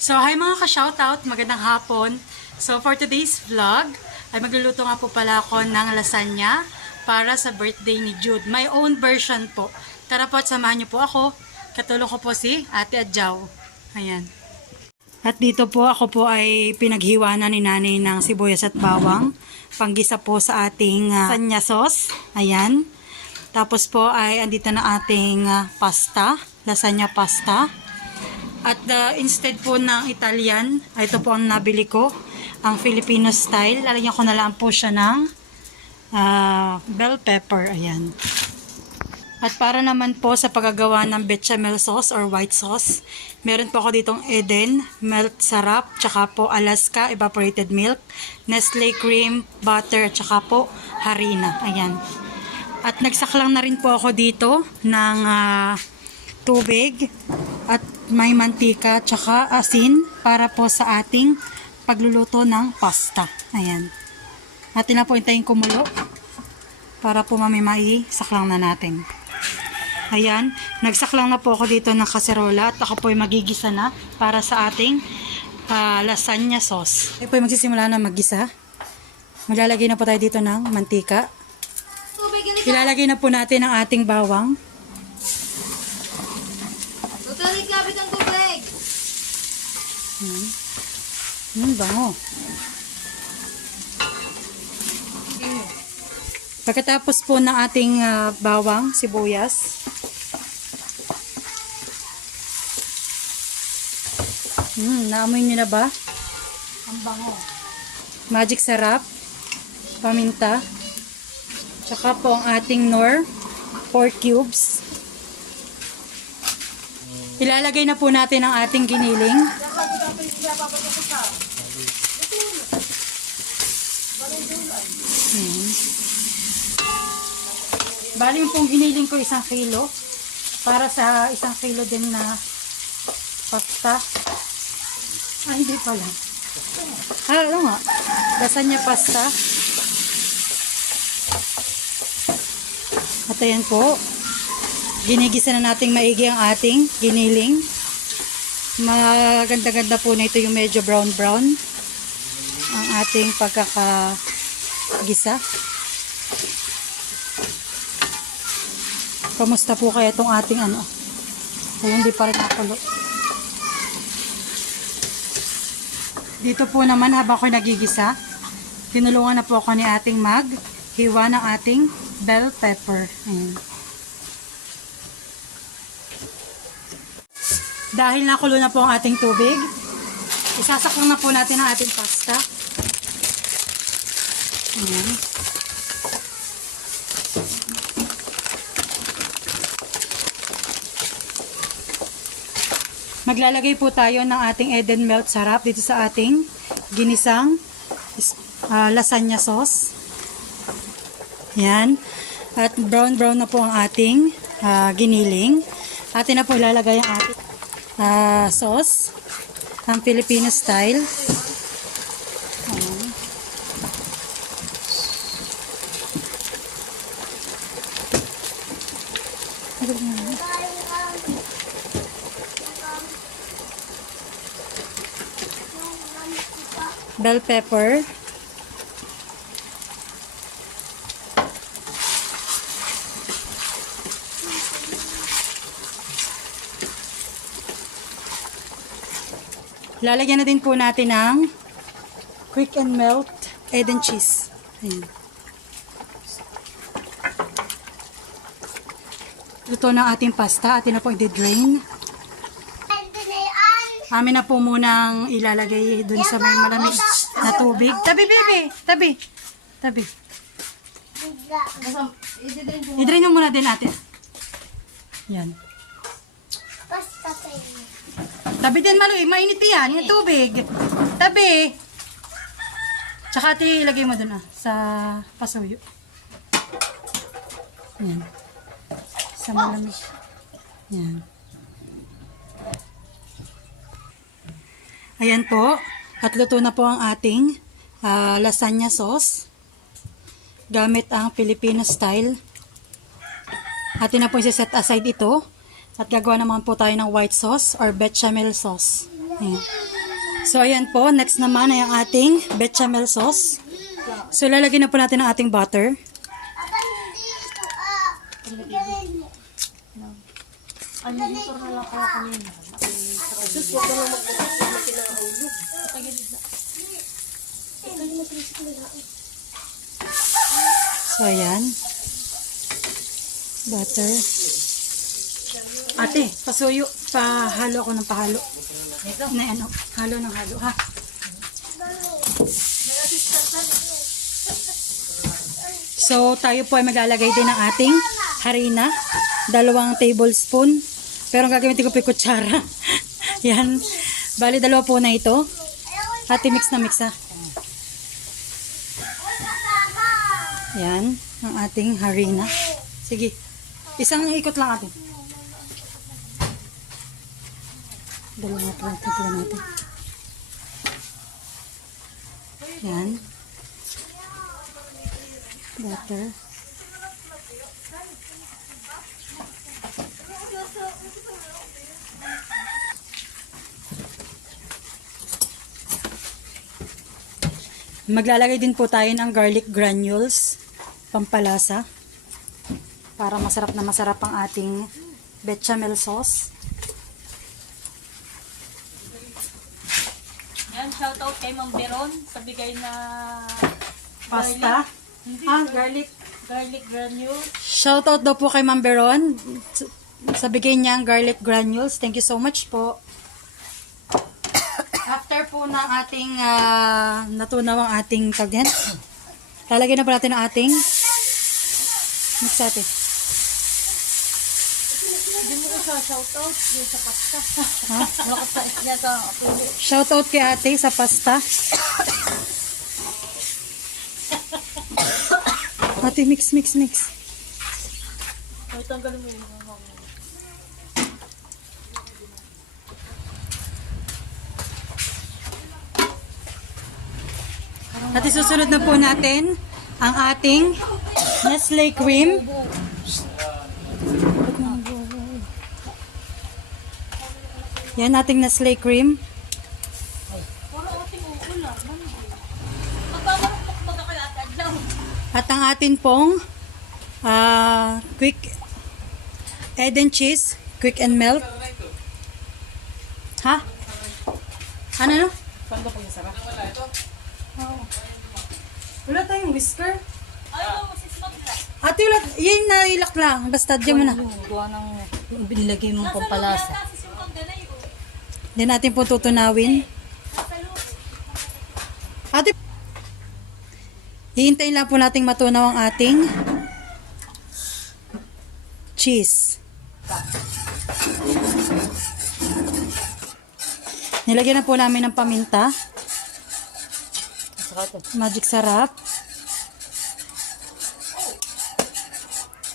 So, hi mga ka-shoutout, magandang hapon. So, for today's vlog, ay magluluto nga po pala ako ng lasagna para sa birthday ni Jude. My own version po. Tara po at samahan niyo po ako. Katulong ko po si Ate Adjaw. Ayan. At dito po ako po ay pinaghiwanan ni nanay ng sibuyas at bawang. Panggisa po sa ating lasagna sauce. Ayan. Tapos po ay andito na ating pasta. Lasagna pasta. At instead po ng Italian, ito po ang nabili ko, ang Filipino style. Lalagyan ko na lang po siya ng bell pepper. Ayan. At para naman po sa paggagawa ng bechamel sauce or white sauce, meron po ako ditong Eden, melt syrup, tsaka po Alaska evaporated milk, Nestle cream, butter, tsaka po harina. Ayan. At nagsaklang na rin po ako dito ng tubig at may mantika tsaka asin para po sa ating pagluluto ng pasta. Ayan. Natin lang po hintayin kumulo para po mamimai saklang na natin. Ayan. Nagsaklang na po ako dito ng kaserola at ako po ay magigisa na para sa ating lasagna sauce. Ay po ay magsisimula na maggisa. Maglalagay na po tayo dito ng mantika. Ilalagay na po natin ang ating bawang. Kapit ang tubig. Bango. Pagkatapos po ng ating bawang, sibuyas. Naamoy niyo na ba? Ang bango. Magic sarap, paminta, tsaka po ang ating Knorr 4 cubes. Ilalagay na po natin ang ating giniling. Bali yung pong giniling ko 1 kilo. Para sa 1 kilo din na pasta. Hindi pala. Ano nga? Lasagna pasta. At ayan po. Ginigisa na nating maigi ang ating giniling. Maganda-ganda po na ito yung medyo brown-brown ang ating pagkakagisa. Kamusta po kaya itong ating ano? Ay, hindi pa rin nakulo. Dito po naman habang ako nagigisa, tinulungan na po ako ni ating maghiwa ng ating bell pepper. Ayan. Dahil nakulo na po ang ating tubig, isasaklang na po natin ang ating pasta. Ayan. Maglalagay po tayo ng ating Eden melt syrup dito sa ating ginisang lasagna sauce. Ayan. At brown-brown na po ang ating giniling. Atin na po ilalagay ang ating sauce, ang Filipino style. Bell pepper. Lalagyan na din po natin ng quick and melt Eden cheese. Ayan. Luto na ating pasta. Atin na po i-drain. Amin na po munang ilalagay dun sa may malamig na tubig. Tabi, baby! Tabi! Tabi. I-drain mo muna din natin. Yan. Tabi din, Maloy. Mainit yan. Yung tubig. Tabi. Tsaka ati ilagay mo dun sa pasuyo. Yan. Sa malamig. Yan. Ayan po. At luto na po ang ating lasagna sauce. Gamit ang Filipino style. Atin na po i-set aside ito. At gagawa naman po tayo ng white sauce or bechamel sauce. Ayan. So, ayan po. Next naman ay ang ating bechamel sauce. So, lalagyan na po natin ang ating butter. So, ayan. Butter. Ate, pasuyo. Pahalo ako ng pahalo. Na ano, halo ng halo, ha? So, tayo po ay maglalagay din ng ating harina. 2 tablespoon. Pero ang gagamitin ko po yung kutsara. Yan. Bali, 2 po na ito. Ate, mix na mix, ha? Yan. Ang ating harina. Sige. Isang ikot lang, ate. 2 lang natin. Yan. Butter. Maglalagay din po tayo ng garlic granules, pampalasa, para masarap na masarap ang ating bechamel sauce. Yan, shoutout kay Ma'am Beron sa bigay na Pasta. Garlic. garlic granules. Shoutout daw po kay Ma'am Beron sa bigay niyang garlic granules. Thank you so much po. After po ng ating natunaw ang ating tagyan, lalagyan na po natin ang ating mix natin. Hindi mo ko sa shoutout yung sa pasta. Ha? Wala ko sa isla sa apelyo. Shoutout kay ate sa pasta. Ate, mix. Ay, tanggalin mo yung mga Ate, susunod na po natin ang ating Nestle cream. Yan ating Nestle cream. wala ating ula. Magpamaruktok magkakalatag lang. At ang atin pong quick egg and cheese, quick and melt. Ha? Ano no? Saan ba pag-isara? Oo. Wala tayong whisker. Ayaw, sis magla. Ate, wala. Yun, nailak lang. Basta dyan mo na. Gawa ng binilagay mong pampalasa. Sis yung pagdanay ko. Hindi natin po tutunawin. Ate, hihintayin lang po nating matunaw ang ating cheese. Nilagyan na po namin ng paminta. Saka ito. Magic sarap.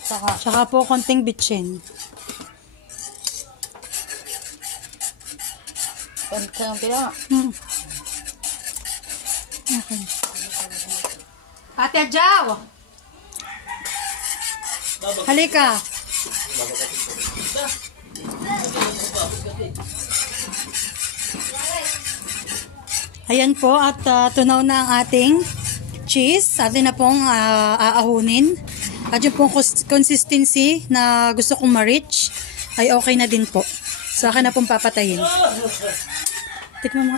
Saka. Tsaka po konting bitchin. Kaya kaya. Okay. Ate Adjaw! Halika! Ayan po at tunaw na ang ating cheese. Atin na pong aahunin. At yung pong consistency na gusto kong ma-reach ay okay na din po. So akin na pong papatayin. Tikman mo.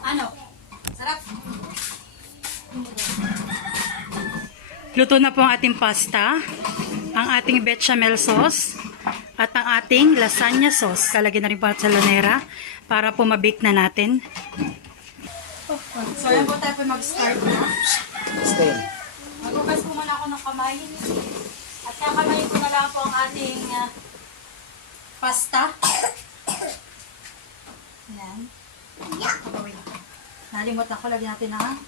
Ano? Sarap. Luto na po ang ating pasta, ang ating bechamel sauce, at ang ating lasagna sauce. Kalagyan na rin po sa lanera para po mabake na natin. So, ayan po tayo po mag-start na. Magugas po muna ako ng kamay. At kakamayin ko na lang po ang ating pasta. Ayan. Nalimot ako, lagyan natin ng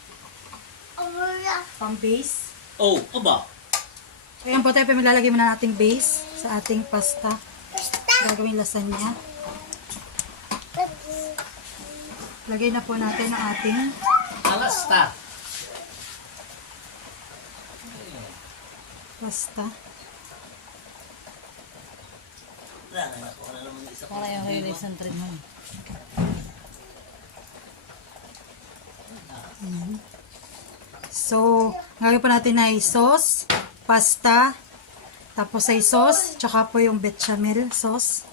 pang-base. Oh, aba. Ayan po tayo, maglalagay muna nating base sa ating pasta. Gagawin lasagna. Lagay na po natin ang ating Alasta. Pasta. Para yung kayo isang trin mo. So, ngayon po natin ay sauce, pasta, tapos ay sauce, tsaka po yung bechamel sauce.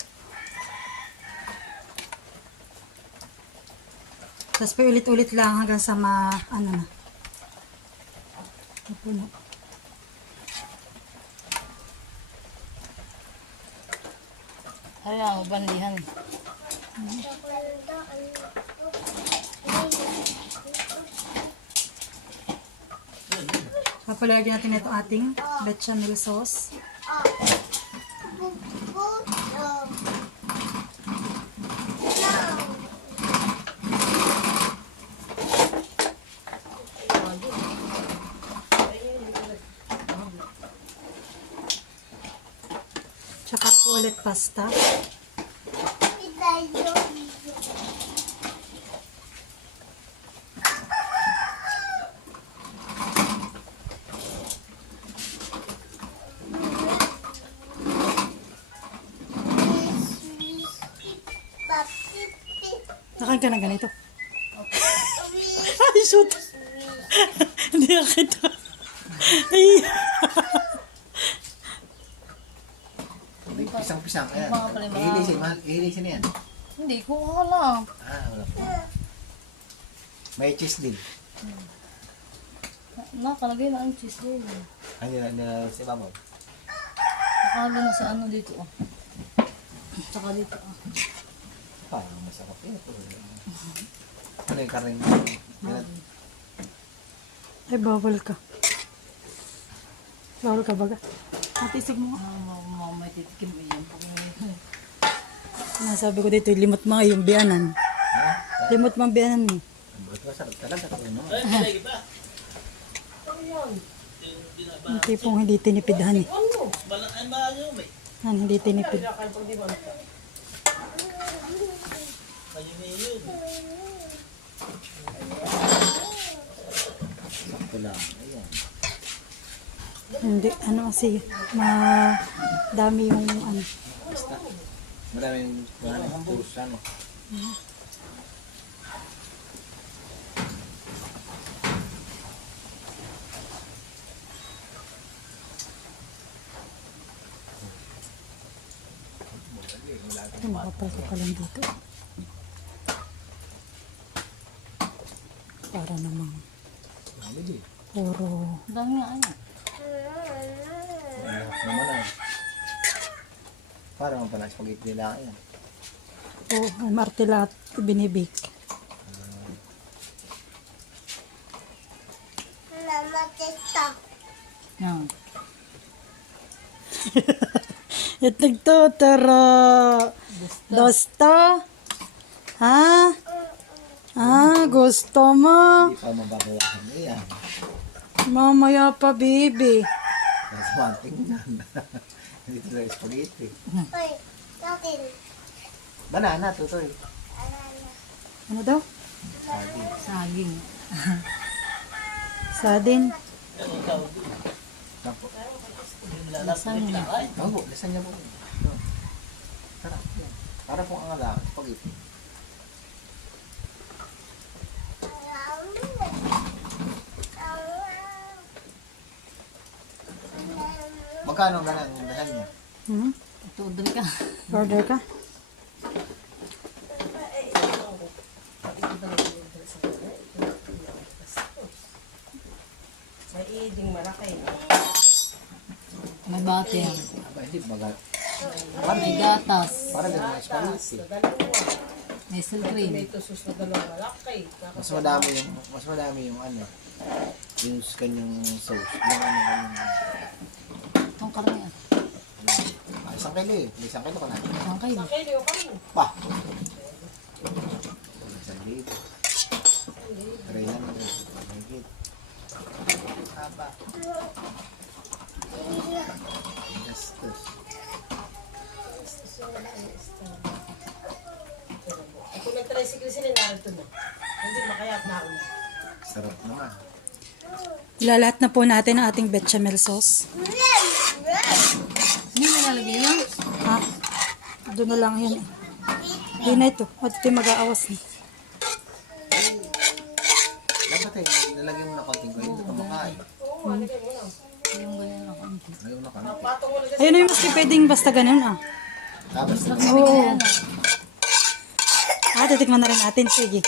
Tapos po ulit-ulit lang hanggang sa ano na. Napuno. Ay, ang banlihan. Papalagyan natin itong ating bechamel sauce. Tsaka po ulit pasta. Nakain ka na ganito. Ay, shoot! Hindi na kita. Ay! Pisang-pisang. Ayan. Mga pala yung mga- Ihilisin na yan. Hindi ko alam. Wala po. May cheese din. Nakalagay na ang cheese roll. Hindi na si Mamo. Nakalagay na sa ano dito. Oh. Tsaka dito. Oh. Parang masarap ito. Ano yung karne? Ay, bawal ka. Bawal ka baga. Natisig mo nga. May titikim mo yan. Nasabi ko dito, limot mo yung biyanan. Limot mo ang biyanan mo. Masarap talaga. Yung tipong hindi tinipidhan eh. Yan, hindi tinipid. Sakto lang. Ayan. Hindi, ano kasi, madami yung ano. Basta. Maraming puros ano. Ito, makapasok ka lang dito. Para namang Dami din. puro. Dami nga ano. Naman na. Para man pala spaghetti nila yan. Ay martila at binibake. Yan. At nagtuturo. Gusto? Ha? Gusto mo? Hindi pa mababawasan na yan. Mamaya pa, baby. Nasa manting yan. Hindi talaga spaghetti. Banana, tutoy. Ano daw? Sabi. Saging. Sadin. Tapo. Lasagna. Bago, lasagna po. Sarap yan. Para pong ang ala, spaghetti. Magkano ka ng lasagna? Ito, dali ka. Order ka? May butter. Aba, hindi, bagat. May gatas. Para din mga spaghetti. May cream. Mas madami yung ano, yung kanyang sauce. Yung ano kanyang, Itong karne ah. isang kilo eh. May isang kilo ka na. Isang kayo. Pa! Isang libo. 300. Mahigit. Haba. Gastos. Kung nag-tricycle sila, narito na. Hindi makayat na ako na. Sarap naman. Ilalat na po natin ang ating bechamel sauce. Hindi mo nalagay yun? Ha? Doon na lang yan. Hindi na ito. At ito yung mag-aawas na. Dapat eh, nilagyan mo na konting ko. Hindi ka makain. Yung ganyan lang. konti. Ayaw na kami. Patong mo na dyan. Ayun na yung maski pwedeng basta ganun ah. Tapos, Oo. Titikman na rin natin. Sige.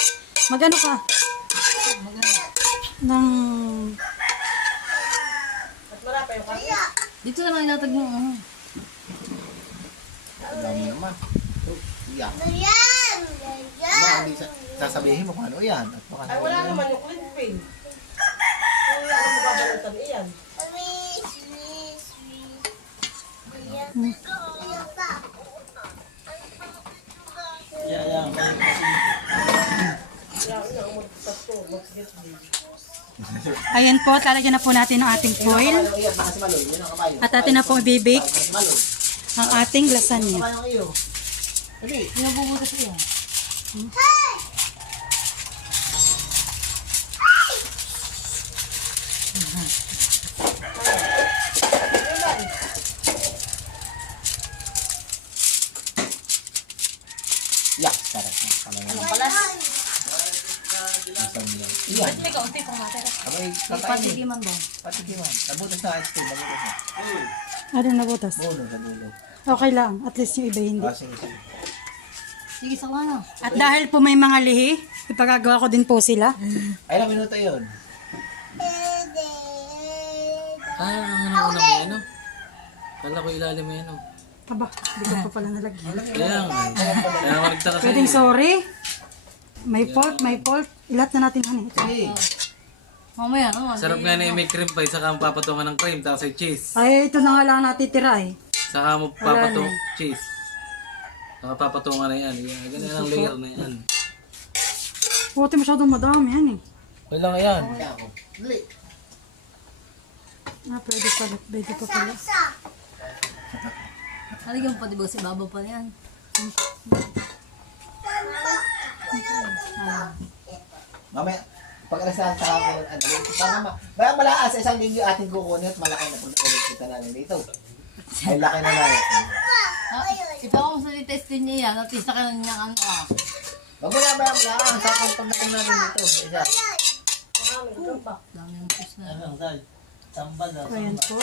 Magano ka? Ng... At marapa yung kanya. Dito na lang ilatag mo. dami naman. So, iyak. Baka hindi sasabihin mo kung ano yan. At baka Ay, wala naman yung clean pin. Kung ano mo babalutan, iyan. Kaya, umagtatlo, mag-get-me. Ayan po, talagyan na po natin ang ating foil. Ano iyan? Baka si Maloy. Yun ang kabayo. At atin na po ibibake Baka si Maloy. ang ating lasagna. Kabayo ang iyo. Dali. Pinabubutas ko yan. Yak. Sarap na. Pala Palas. Isang lang. Iyan. May kaunti pang matera. Abay, May kakain eh. patikiman ba? Patikiman. Nabutas na ice cream. Nabutas na. Ano na butas? Bono sa dulo. Okay lang. At least yung iba hindi. Sige, sige. Sige, sa na. At dahil po may mga lihi, ipagagawa ko din po sila. Ay, ilang minuto yun? Ang una mo yan, no? Kala ko ilalim mo yan, no? Aba, hindi ko pa pala nalagyan. Kaya nga. Kaya nga nagtaka sa'yo. Pwedeng sorry. May fault, may fault. Ilat na natin, honey. Sige. Mamaya, no? Sarap nga na may cream pa, saka mo papatungan ng cream, tapos ay cheese. Ay, ito na nga lang natitira eh. Saka mo papatung cheese. Saka papatungan na yan. Ganyan ang layer na yan. Puti masyadong madami, honey. Wala yan. Kaya ako. Dali. Pwede pala. Pwede pa pala. Halagyan pa, di ba? Si Baba pa yan. Mamaya, pag-alasahan sa ako, parang malakas, isang linggo ating kukunin at malaki na ulit kita namin dito. Ay, laki na na. Ikaw kung sa testin niya yan, natista ka na niya ano ah. Wag mo na ba lang, sa akong pagdating natin dito. Isa. Dami yung pus na. So, ayan po.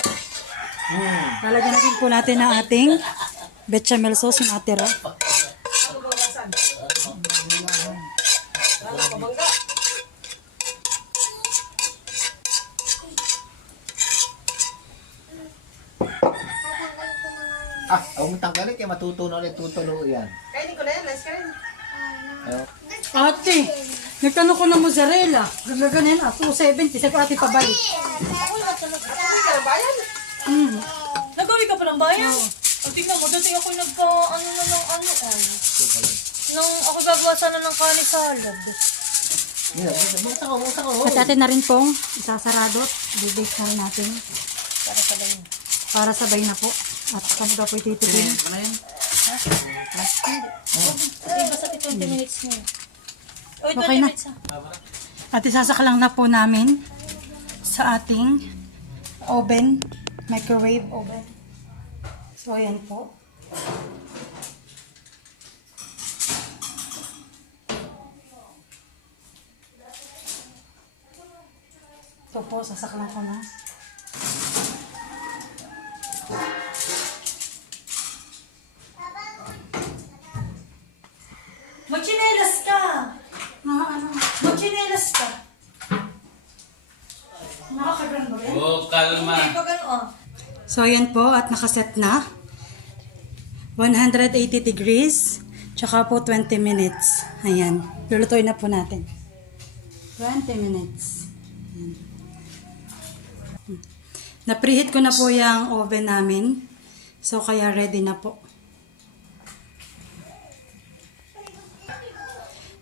Lalagyan natin po natin ang ating bechamel sauce yung atira. Ano ba lasan? Lalo ka bangga. Huwag mong tanggalin kaya matutunan ulit, tutulo yan. Kainin ko na yan, nice ka rin. Ayaw. Ate, nagtanong ko ng mozzarella. Gaganin ah, 270. Sabi ko ate pabalik. Hindi ka na bayan. Nagawi ka pa ng bayan? O tingnan mo, dati ako nagka-ano na ng ano ay. Nung ako gagawa sana ng kani salad. Buksan ko. At atin na rin pong isasarado at bibake na rin natin. Para sabay na po. At kami ka po ititikin. Hindi, basta 20 minutes na. Oy, 20 Okay na. minutes At isasaklang na po namin sa ating oven, microwave oven. So, ayan po. Ito po, sasaklang ko na. Magchinelas ka! Ano? Magchinelas ka! Nakakagan ba rin? Oh, kalma. Hindi pa gano'n. So, ayan po at nakaset na. 180 degrees. Tsaka po 20 minutes. Ayan. Lulutuin na po natin. 20 minutes. Ayan. Na-preheat ko na po yung oven namin. So, kaya ready na po.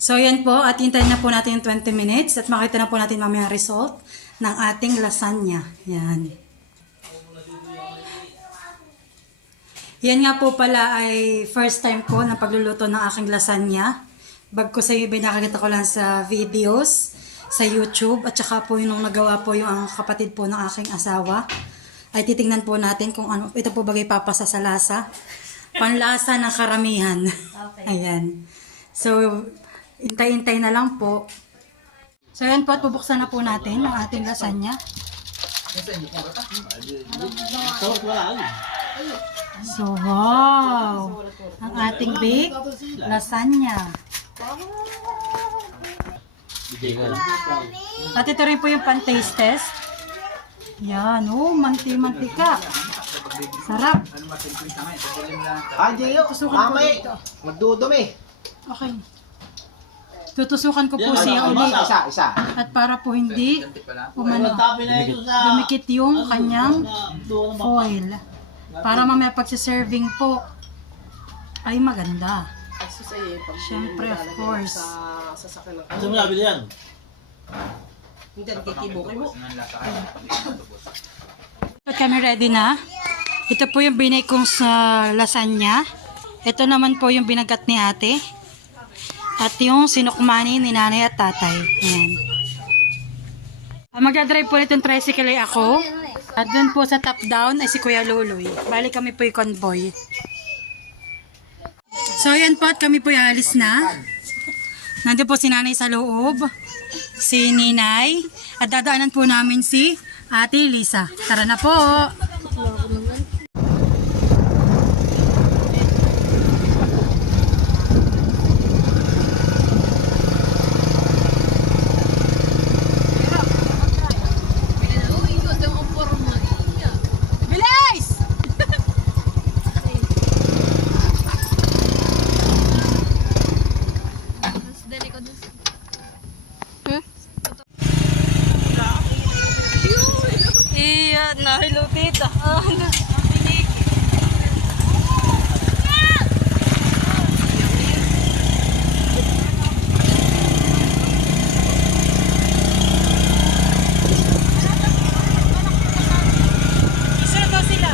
So, ayan po. At hintayin na po natin yung 20 minutes. At makita na po natin mamaya ang result ng ating lasagna. Yan. Yan nga po pala ay first time ko na pagluluto ng aking lasagna. Bag ko sa iyo, nakakita ko lang sa videos, sa YouTube. At saka po yung nagawa po yung ang kapatid po ng aking asawa. ay titingnan po natin kung ano, ito po bagay papasa sa lasa. Panlasa ng karamihan. Ayan. So, intay-intay na lang po. So, ayan po at bubuksan na po natin ang ating lasagna. So, wow! Ang ating baked lasagna. At ito rin po yung pan-taste test. Yan, oh, mantika. Sarap. Andiyo, mamay, magdudumi. Okay. Tutusukan ko po siya ulit. Isa. At para po hindi dumikit yung kanyang foil. Para mamaya pag serving po ay maganda. Siyempre, of course. Ano mo nabili yan? Hindi, kikibukin mo. At kami ready na. Ito po yung binay kong sa lasagna. Ito naman po yung binagat ni ate. At yung sinukmani ni nanay at tatay. Ayan. Magdadrive po itong tricycle ay ako. At dun po sa top down ay si Kuya Luloy. Bali kami po yung convoy. So ayan po at kami po yung alis na. Nandun po si nanay sa loob. Si Ninay. At dadaanan po namin si Ate Lisa. Tara na po! Bilis! Iya, nahilo tita. Isunod daw sila.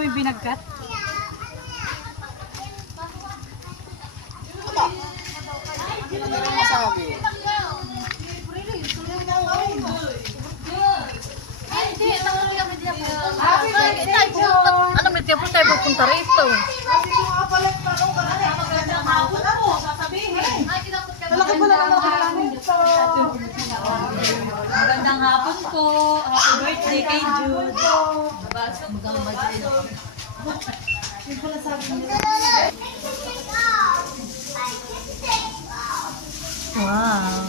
po yung binagkat. Ano, may tempo tayo pupunta rito. Magandang hapon po. Happy birthday kay Jude. Wow.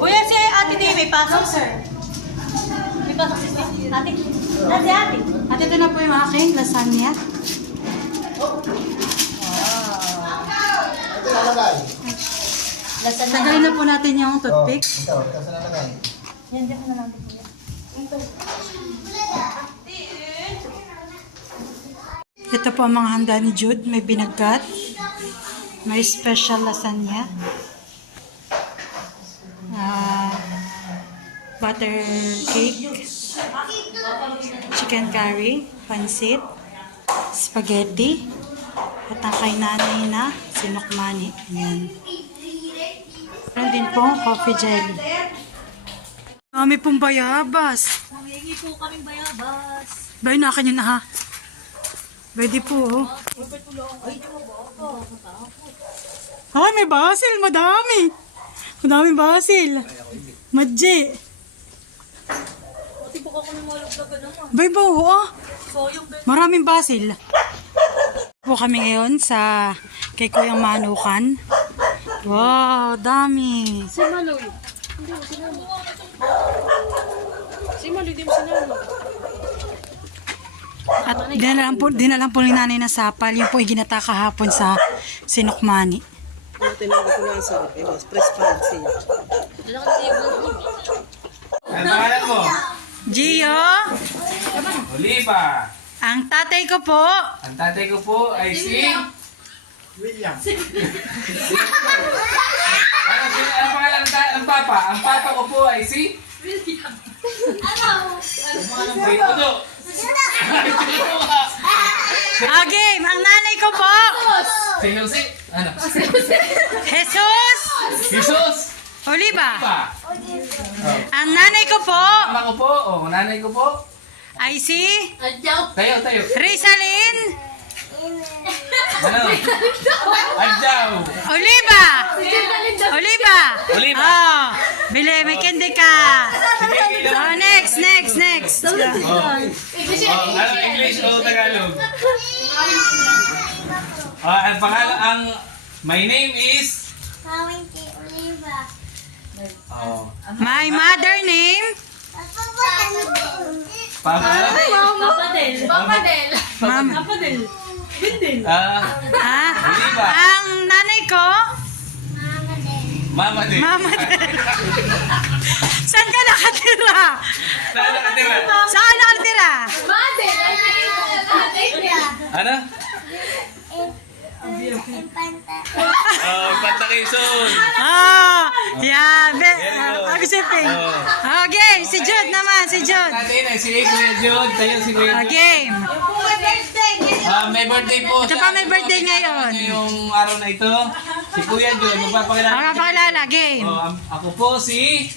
Kuya, si Ate Day, may pasok, sir. May pasok si Ate. Ate, ate. At ito na po yung aking lasagna. Ito nalagay. Tagalin na po natin yung toothpick. Ito sa nalagay. Yan, dyan na lang po. Ito po ang mga handa ni Jude. May binagkat. May special lasagna. Butter cake. Chicken curry. Pansit. Spaghetti. At ang kay nanay na sinukmani. Ayan. Meron din po coffee jelly. Kami pong bayabas. Humingi po kaming bayabas. Bay na akin yun ha. Pwede po. Oh. Ay, may basil. Madami. Madaming basil. Madje. Pati po ako ng malaglaga naman. Bay ba oh. Soyong Maraming basil. Po kami ngayon sa kay Kuyang Manukan. Wow, dami. Si Maloy. Hindi mo sinama. Si Maloy, di mo sinama. At dinalang po ni nanay na sapal. Yung po ay ginata kahapon sa sinukmani. Ano pangalan mo? Gio, Oliva. ang tatay ko po. Ang tatay ko po ay si... William. Ano pangalan ng papa? Ang papa ko po ay si... William. Si Udo. Game, ang nanay ko po. Si Jose. Ano? Jesus Jesus. Oliva. Pa. Ang nanay ko po Mama ko po. O, nanay ko po. ay si Tayo. Rizalyn Ano? Adjaw. Oliva. Oliva. Oliva. Oh, bili, may candy ka. Oh, next. Ano, English o Tagalog? Ang pangalan, my name is... Oh. My mother name. Papa? Ma'am. Bindil. Oliva. Ang nanay ko. Mama din. Mama. Saan ka nakatira? Saan nakatira? Saan nakatira? Ano? Panta Quezon. Oh, yeah. Pag-isipin. Okay, si Jude naman, si Jude. Natin ay si Kuya Jude. Tayo si Kuya Jude. Game. May birthday po. Ito pa may birthday ngayon. Yung araw na ito, si Kuya Jude, magpapakilala. Ang pakilala, game. Ako po si...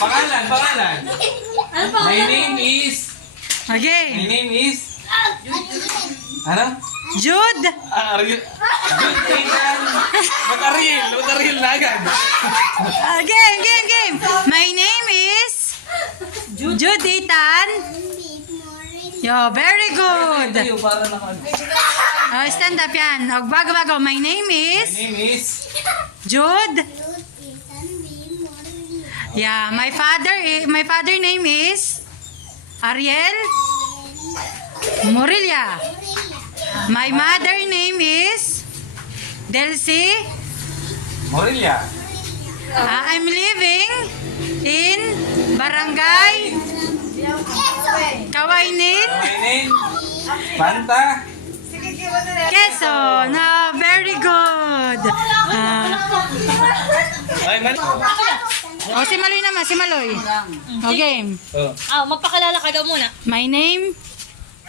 Pangalan. My name is... Okay. Ano? Jude. Jude Ethan. Ba't Ariel na agad? Game. My name is Jude Ethan. Yo, very good. Tayo, para naka... Oh, stand up yan. Oh, bago. My name My is name is... Jude. Yeah, my father name is Ariel Morilla. My mother name is Delcy. Morilla. I'm living in Barangay Kawainin, My name... Panta. Quezon. Very good. Ay, man. O, si Maloy naman, si Maloy. O, game. Oh. Magpakilala ka daw muna. My name?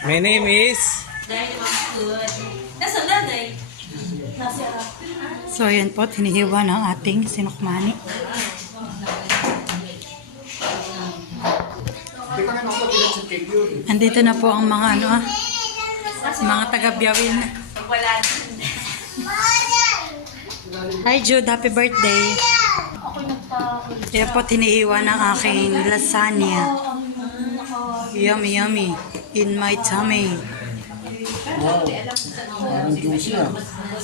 My name is... Nasa nanay. So, ayan po, tinihiwa ng ating sinukmani. Andito na po ang mga ano mga taga-Biawil na. Hi Jude, happy birthday. Kaya po tinihiwa ng aking lasagna. Yummy, yummy. In my tummy.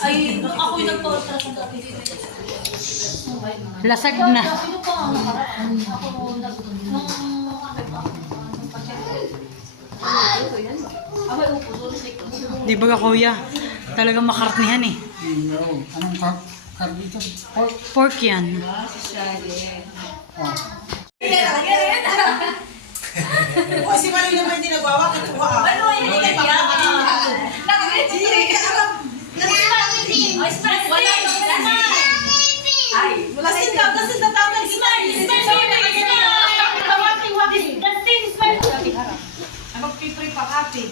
Ay, ako'y nagpa-ultra sa dati. Lasag na. Di ba kuya? Talagang makarnihan eh. Anong carb dito? Pork. Pork yan. O, si Mali naman hindi nagwawa. Katuwa. Ano yun? Wala Kasi daw, kasi tatawag si Mali.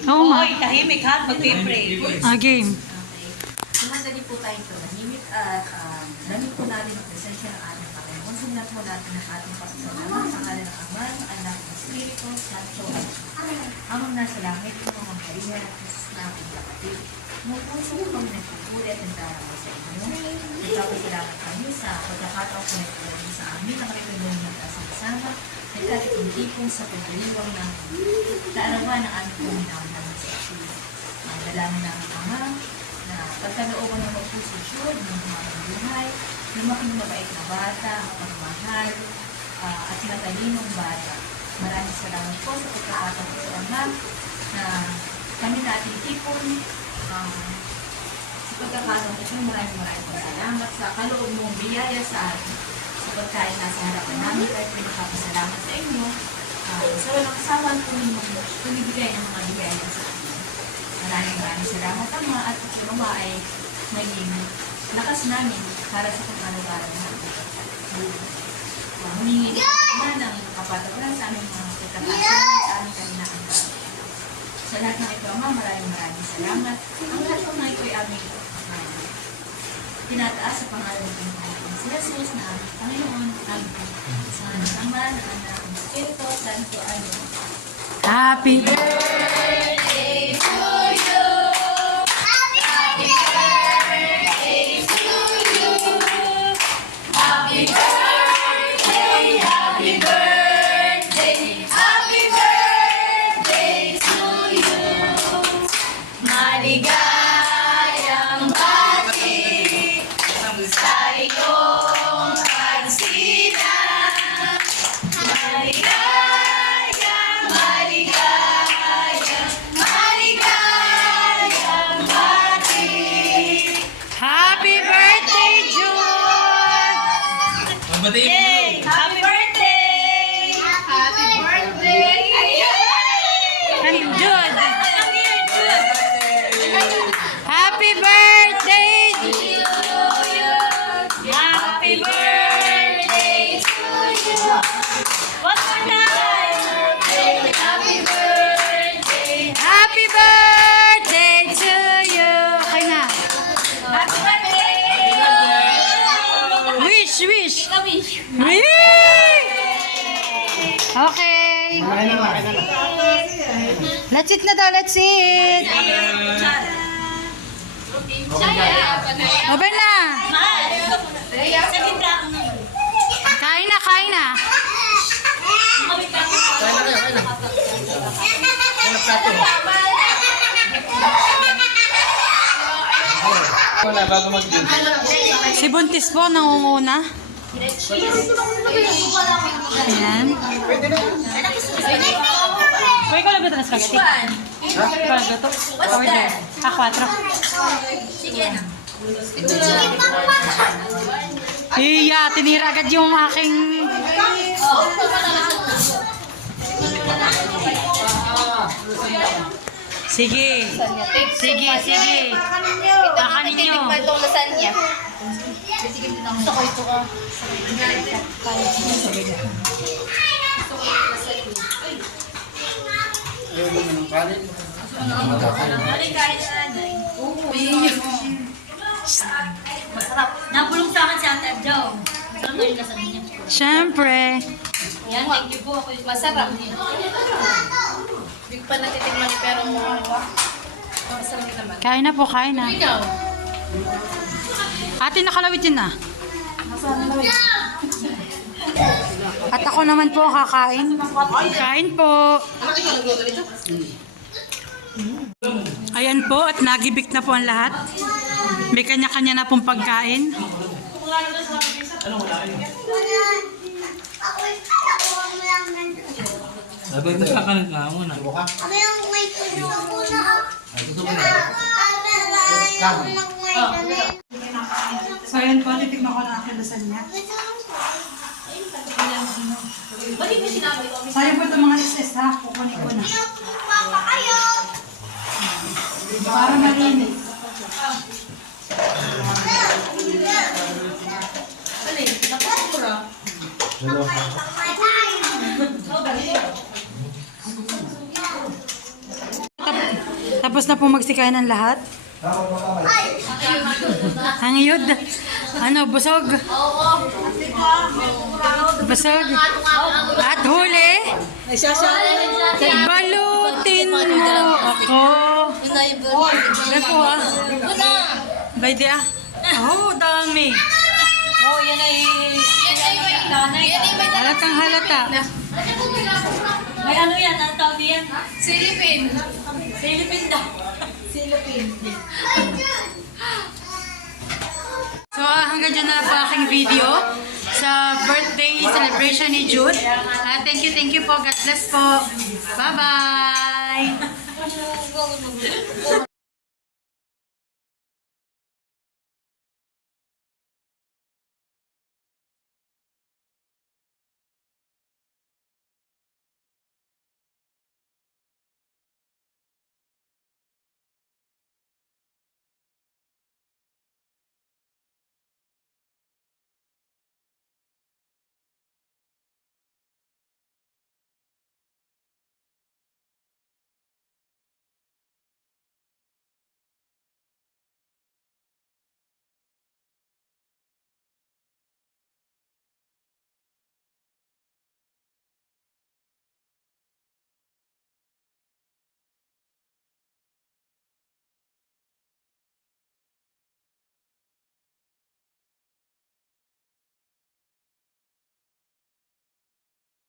Oo nga. Tahimik ha, mag-pray. Game. Sumandali po tayo ito, nahimik at damit po natin ang presensya ng ating Panginoon. Sumunod po natin ang ating pasasalamat sa ngalan ng Ama, ng Anak, ng Espiritu Santo. Amang nasa langit, ang kariyan at Jesus na ating kapatid. Nung puso ko kami nagpupuli at nagdarama sa inyo, nagpapasalamat kami sa pagkakataon ko nagpapasalamat sa amin na makipagulong magkasama-sama, nagkatipon-tipon sa pagdiriwang ng kaarawan ng aming puminahon namin sa Diyos. Ang dalangin namin Ama, na pagkalooban ng magpusisyon ng mga buhay, lumaking mabait na bata, pagmahal, at matalinong bata. Maraming salamat po sa pagkakataon ko sa Ama na kami na ating tipon sa pagkakataon ko siya. Maraming po salamat sa kaloob mong biyaya sa atin sa pagkain nasa harapan namin at pinapapasalamat sa inyo sa walang sawan po ninyong tumibigay ng mga biyaya sa atin. Maraming salamat Ama at pagkinawa ay naging lakas namin para sa pag-araw-araw namin. Humingi na ng kapatawaran sa aming mga pagkakasama sa aming kaninaan. Sa lahat ng ito Ama, maraming salamat. Ang lahat ng ito ay aming tinataas sa pangalan ng Panginoon si Jesus na aming Panginoon, aming sa ng Ama, ng Anak, ng Espiritu Santo. Amen. Happy birthday to you. Happy birthday to you. Happy birthday, happy birthday, happy birthday to you. Maligayang bati sa iyong pagsina. Maligayang, maligayang, maligayang bati. Happy birthday, Jude! Mabatiin mo. Happy birthday! Happy birthday! And Jude! Happy birthday to you! Happy birthday to you! One more time! Happy birthday! Happy birthday to you! Okay na. Happy birthday! Wish, wish! Wish! Wish! Okay. Let's eat na daw, let's eat! Open na! Sa gitna. Kain na, kain na! Wala, bago mag-din. Si Buntis po, nangunguna. Ayan. Uy, ikaw nagluto ng spaghetti? Ikaw nagluto? Order. 4. Sige na. Iya, tinira agad yung aking... Sige. Sige, sige. Kakanin nyo. Itong lasagna. Gusto ko ito ah. Ayaw mo ng kanin. Masarap. Napulong sa akin si Ate Adjo. Masarap na yung lasan niya. Siyempre. Yan, thank you po. Masarap. Big pa natitigman niya pero masarap naman. Kain na po, kain na. Ikaw? Ate, nakalawit yun na. At ako naman po kakain. Kain po. Ayan po, at nagibik na po ang lahat. May kanya-kanya na pong pagkain. Sabi mo sa kanan ka muna. So ayan po, titignan ko na aking lasagna. Sayang po itong mga excess ha, kukunin ko na. Para malinis. Tapos na po magsikain ng lahat. Ang iyod. Ano, busog? Busog. At huli. Balutin mo ako. Yan po ah. By the ah. Oh, dami. Oh, yan ay... Halatang halata. May ano yan? Ano tawag yan? Silipin. Philippine daw. So hanggang dyan na po aking video sa birthday celebration ni Jude. Thank you po. God bless po. Bye-bye.